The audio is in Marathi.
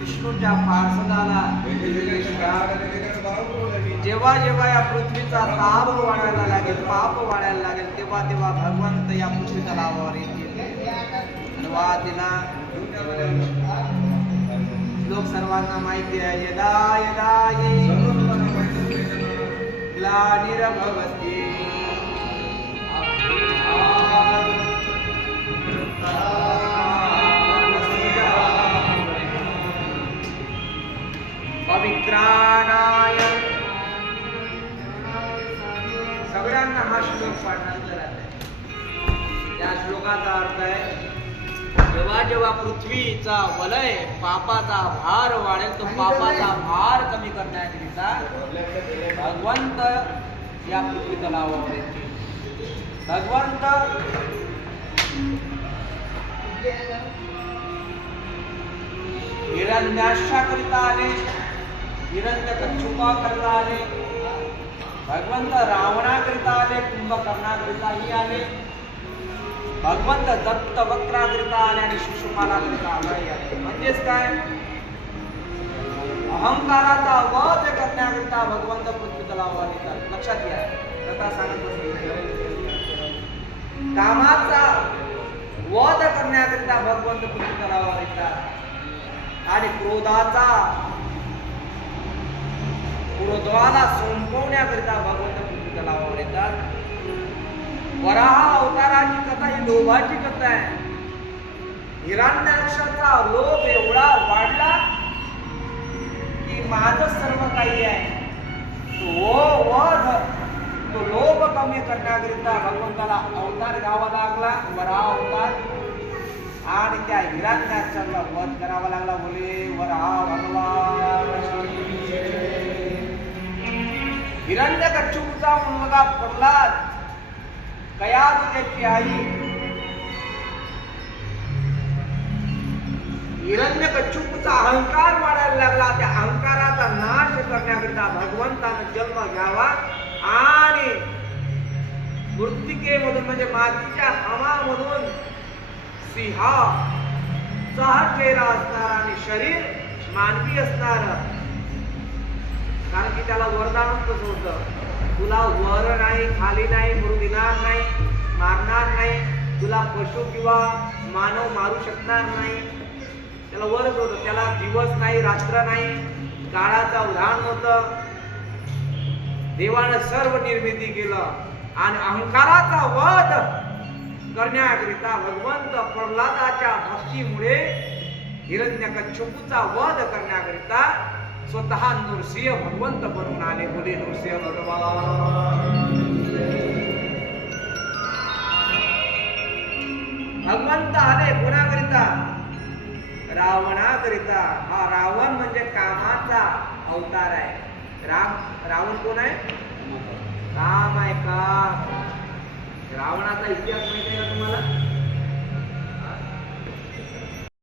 विष्णूच्या पार्षदाला जेव्हा जेव्हा या पृथ्वीचा ताप वाढायला लागेल पाप वाढायला लागेल तेव्हा तेव्हा भगवंत या पृथ्वी तलावावर येतील. वा तिला लोक सर्वांना माहिती आहे यदा यदा ये. ग्लानिर्भवति पवित्राणाय. सगळ्यांना हा श्लोक पाठांतर आहे त्या श्लोकाचा अर्थ आहे जेव्हा जेव्हा पृथ्वीचा वलय पापाचा भार वाढेल तो पापाचा भार कमी करण्याकरिता भगवंत या पृथ्वी तलावावर येतील. भगवंत हिरण्याशा करिता आले. हिरण्य कच्छुपा करता आले. भगवंत रावणाकरिता आले कुंभकर्णाकरिताही आले. भगवंत दत्त वक्राकरिता आले आणि शिशुपालाकरिता आलाही आले. म्हणजेच काय? अहंकाराचा वध करण्याकरिता भगवंत पृथ्वी आले लक्षात घ्या. कथा सांगत असते कामाचा वध करण्याकरिता भगवंत पृथ्वी तलावावर येतात आणि क्रोधाचा क्रोधाला संपवण्याकरिता भगवंत पृथ्वी तलावावर येतात. वराहा अवताराची कथा ही लोभाची कथा आहे. हिरण्याक्षाचा लोभ एवढा वाढला की माझं सर्व काही आहे. तो वध तो लोभ कमी करण्याकरिता भगवंताला अवतार घ्यावा लागला वराह अवतार. आणि त्या हिरण्याक्षाला वध करावा लागला. बोले वराह भगवान. हिरण्य कच्छूचा मुलगा प्रल्हाद कयाद त्याची आई. हिरण्य कच्छूचा अहंकार वाढायला लागला. त्या अहंकाराचा नाश करण्याकरिता भगवंतानं जन्म घ्यावा आणि मृत्तिकेमधून म्हणजे मातीच्या हवामधून सिंहा चेहरा असणार आणि शरीर मानवी असणार कारण की त्याला वरदान कसं होतं तुला वर नाही खाली नाही मरू देणार नाही मारणार नाही. तुला पशु किंवा मानव मारू शकणार नाही. त्याला वरच होतं त्याला दिवस नाही रात्र नाही काळाचा उदाहरण होतं. देवानं सर्व निर्मिती केलं आणि अहंकाराचा वध करण्याकरिता भगवंत प्रल्हादाच्या भक्तीमुळे हिरण्यकश्यपूचा वध करण्याकरिता स्वतः नृसिंह भगवंत बनून आले बोले नृसिंह भगवान. भगवंत आले कोणाकरिता? रावणाकरिता. हा रावण म्हणजे कामाचा अवतार आहे. राम रावण कोण आहे? काम आहे. काम रावणाचा इतिहास माहिती आहे का तुम्हाला?